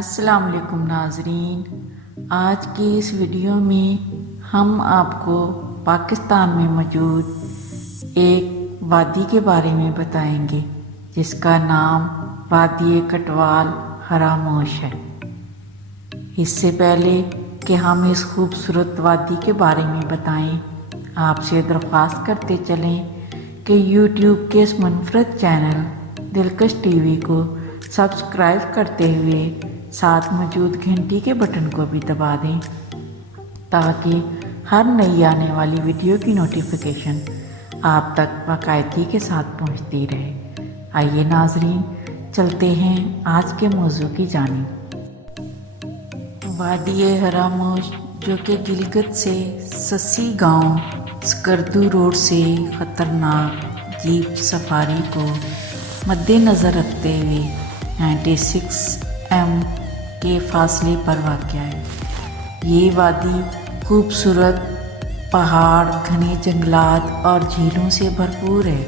السلام علیکم ناظرین، آج کی اس ویڈیو میں ہم آپ کو پاکستان میں موجود ایک وادی کے بارے میں بتائیں گے جس کا نام وادی کٹوال خراموش ہے۔ اس سے پہلے کہ ہم اس خوبصورت وادی کے بارے میں بتائیں، آپ سے درخواست کرتے چلیں کہ یوٹیوب کے اس منفرد چینل دلکش ٹی وی کو سبسکرائب کرتے ہوئے ساتھ موجود گھنٹی کے بٹن کو بھی دبا دیں تاکہ ہر نئی آنے والی ویڈیو کی نوٹیفیکیشن آپ تک باقاعدگی کے ساتھ پہنچتی رہے۔ آئیے ناظرین، چلتے ہیں آج کے موضوع کی جانب۔ وادی خراموش جو کہ گلگت سے سسی گاؤں سکردو روڈ سے خطرناک جیپ سفاری کو مد نظر رکھتے ہوئے 96 ایم کے فاصلے پر واقع ہے۔ یہ وادی خوبصورت پہاڑ، گھنے جنگلات اور جھیلوں سے بھرپور ہے۔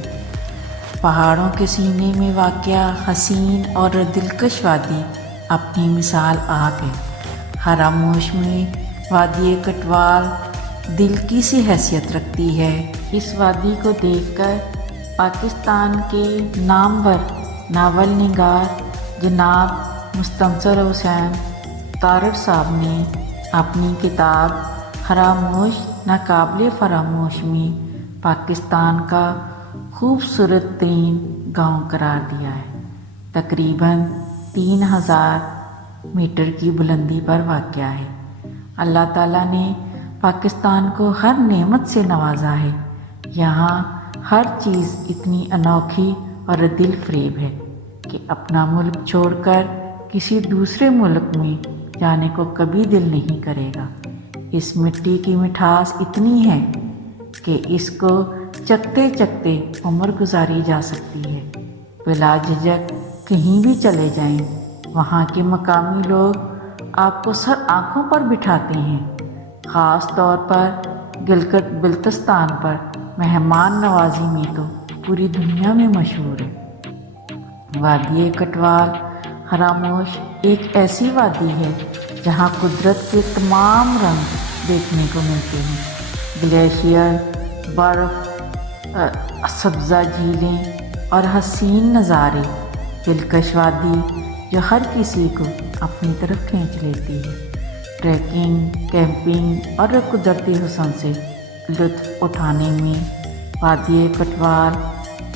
پہاڑوں کے سینے میں واقع حسین اور دلکش وادی اپنی مثال آپ ہے۔ خراموش میں وادی کٹوال دل کی سی حیثیت رکھتی ہے۔ اس وادی کو دیکھ کر پاکستان کے نامور ناول نگار جناب مستنصر حسین تارڑ صاحب نے اپنی کتاب خراموش ناقابل فراموش میں پاکستان کا خوبصورت ترین گاؤں قرار دیا ہے۔ تقریباً 3000 میٹر کی بلندی پر واقع ہے۔ اللہ تعالیٰ نے پاکستان کو ہر نعمت سے نوازا ہے۔ یہاں ہر چیز اتنی انوکھی اور دل فریب ہے کہ اپنا ملک چھوڑ کر کسی دوسرے ملک میں جانے کو کبھی دل نہیں کرے گا۔ اس مٹی کی مٹھاس اتنی ہے کہ اس کو چکھتے چکھتے عمر گزاری جا سکتی ہے۔ بلا جھجک کہیں بھی چلے جائیں، وہاں کے مقامی لوگ آپ کو سر آنکھوں پر بٹھاتے ہیں۔ خاص طور پر گلگت بلتستان پر مہمان نوازی میں تو پوری دنیا میں مشہور ہے۔ وادی کٹوال خراموش ایک ایسی وادی ہے جہاں قدرت کے تمام رنگ دیکھنے کو ملتے ہیں۔ گلیشیئر، برف، سبزہ جھیلیں اور حسین نظارے۔ دلکش وادی جو ہر کسی کو اپنی طرف کھینچ لیتی ہے۔ ٹریکنگ، کیمپنگ اور قدرتی حسن سے لطف اٹھانے میں وادی کٹوال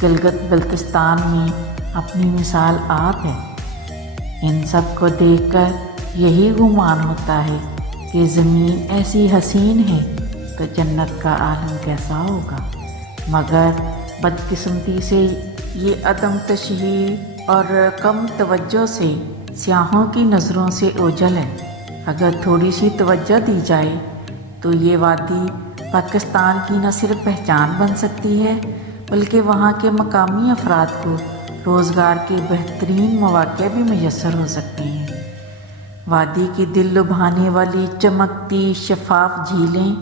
گلگت بلتستان میں اپنی مثال آپ ہے۔ ان سب کو دیکھ کر یہی گمان ہوتا ہے کہ زمین ایسی حسین ہے تو جنت کا عالم کیسا ہوگا، مگر بدقسمتی سے یہ عدم تشہیر اور کم توجہ سے سیاحوں کی نظروں سے اوجھل ہے۔ اگر تھوڑی سی توجہ دی جائے تو یہ وادی پاکستان کی نہ صرف پہچان بن سکتی ہے بلکہ وہاں کے مقامی افراد کو روزگار کے بہترین مواقع بھی میسر ہو سکتے ہیں۔ وادی کی دل لبھانے والی چمکتی شفاف جھیلیں،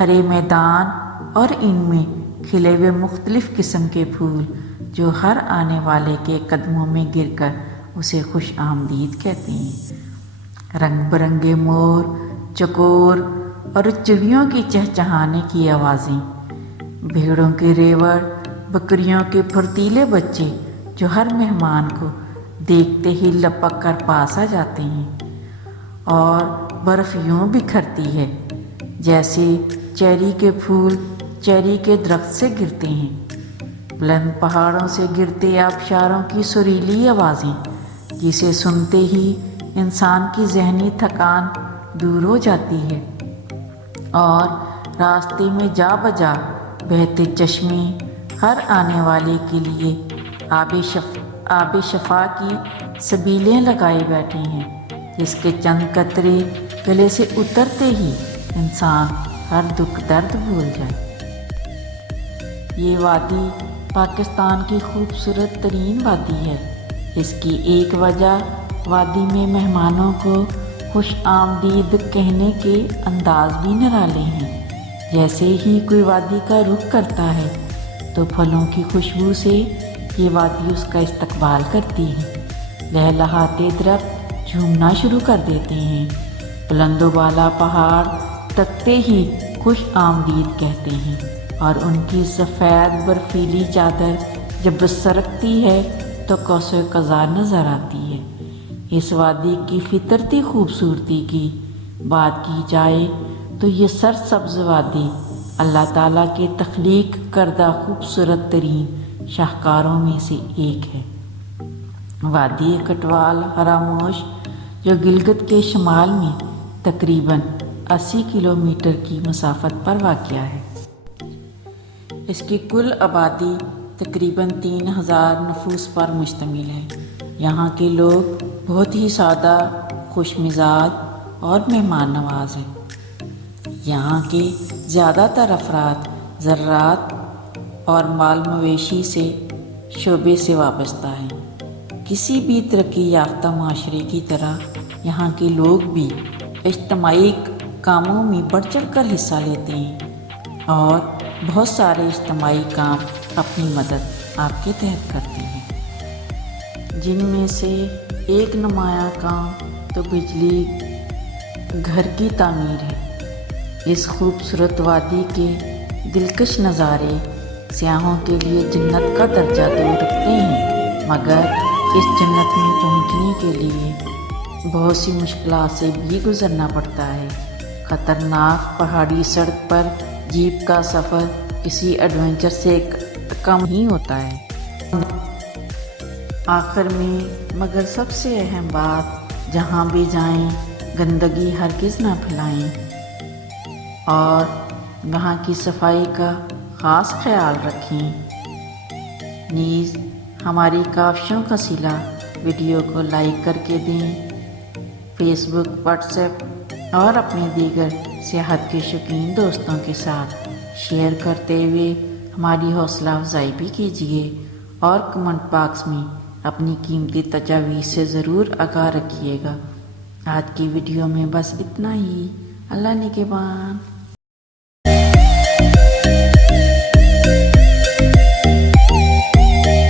ہرے میدان اور ان میں کھلے ہوئے مختلف قسم کے پھول جو ہر آنے والے کے قدموں میں گر کر اسے خوش آمدید کہتے ہیں۔ رنگ برنگے مور، چکور اور چڑیوں کی چہچہانے کی آوازیں، بھیڑوں کے ریوڑ، بکریوں کے پھرتیلے بچے جو ہر مہمان کو دیکھتے ہی لپک کر پاس آ جاتے ہیں، اور برف یوں بکھرتی ہے جیسے چیری کے پھول چیری کے درخت سے گرتے ہیں۔ بلند پہاڑوں سے گرتے آبشاروں کی سریلی آوازیں جسے سنتے ہی انسان کی ذہنی تھکان دور ہو جاتی ہے، اور راستے میں جا بجا بہتے چشمے ہر آنے والے کے لیے آب شفا کی سبیلیں لگائے بیٹھے ہیں، جس کے چند قطرے گلے سے اترتے ہی انسان ہر دکھ درد بھول جائے۔ یہ وادی پاکستان کی خوبصورت ترین وادی ہے۔ اس کی ایک وجہ وادی میں مہمانوں کو خوش آمدید کہنے کے انداز بھی نرالے ہیں۔ جیسے ہی کوئی وادی کا رخ کرتا ہے تو پھلوں کی خوشبو سے یہ وادی اس کا استقبال کرتی ہے۔ لہلہاتے درخت، جھومنا شروع کر دیتے ہیں۔ بلند و بالا پہاڑ تکتے ہی خوش آمدید کہتے ہیں، اور ان کی سفید برفیلی چادر جب سرکتی ہے تو کوثر قزار نظر آتی ہے۔ اس وادی کی فطرتی خوبصورتی کی بات کی جائے تو یہ سرسبز وادی اللہ تعالیٰ کے تخلیق کردہ خوبصورت ترین شاہکاروں میں سے ایک ہے۔ وادی کٹوال ہراموش جو گلگت کے شمال میں تقریباً 80 کلومیٹر کی مسافت پر واقع ہے۔ اس کی کل آبادی تقریباً 3000 نفوس پر مشتمل ہے۔ یہاں کے لوگ بہت ہی سادہ، خوش مزاج اور مہمان نواز ہیں۔ یہاں کے زیادہ تر افراد زراعت اور مال مویشی سے شعبے سے وابستہ ہیں۔ کسی بھی ترقی یافتہ معاشرے کی طرح یہاں کے لوگ بھی اجتماعی کاموں میں بڑھ چڑھ کر حصہ لیتے ہیں، اور بہت سارے اجتماعی کام اپنی مدد آپ کے تحت کرتے ہیں، جن میں سے ایک نمایاں کام تو بجلی گھر کی تعمیر ہے۔ اس خوبصورت وادی کے دلکش نظارے سیاحوں کے لیے جنت کا درجہ تو رکھتے ہیں، مگر اس جنت میں پہنچنے کے لیے بہت سی مشکلات سے بھی گزرنا پڑتا ہے۔ خطرناک پہاڑی سڑک پر جیپ کا سفر کسی ایڈونچر سے کم ہی ہوتا ہے۔ آخر میں مگر سب سے اہم بات، جہاں بھی جائیں گندگی ہرگز نہ پھیلائیں، اور وہاں کی صفائی کا خاص خیال رکھیں۔ نیز ہماری کاوشوں کا صلہ ویڈیو کو لائک کر کے دیں۔ فیس بک، واٹس ایپ اور اپنے دیگر سیاحت کے شوقین دوستوں کے ساتھ شیئر کرتے ہوئے ہماری حوصلہ افزائی بھی کیجیے، اور کمنٹ باکس میں اپنی قیمتی تجاویز سے ضرور آگاہ رکھیے گا۔ آج کی ویڈیو میں بس اتنا ہی۔ اللہ نگہبان۔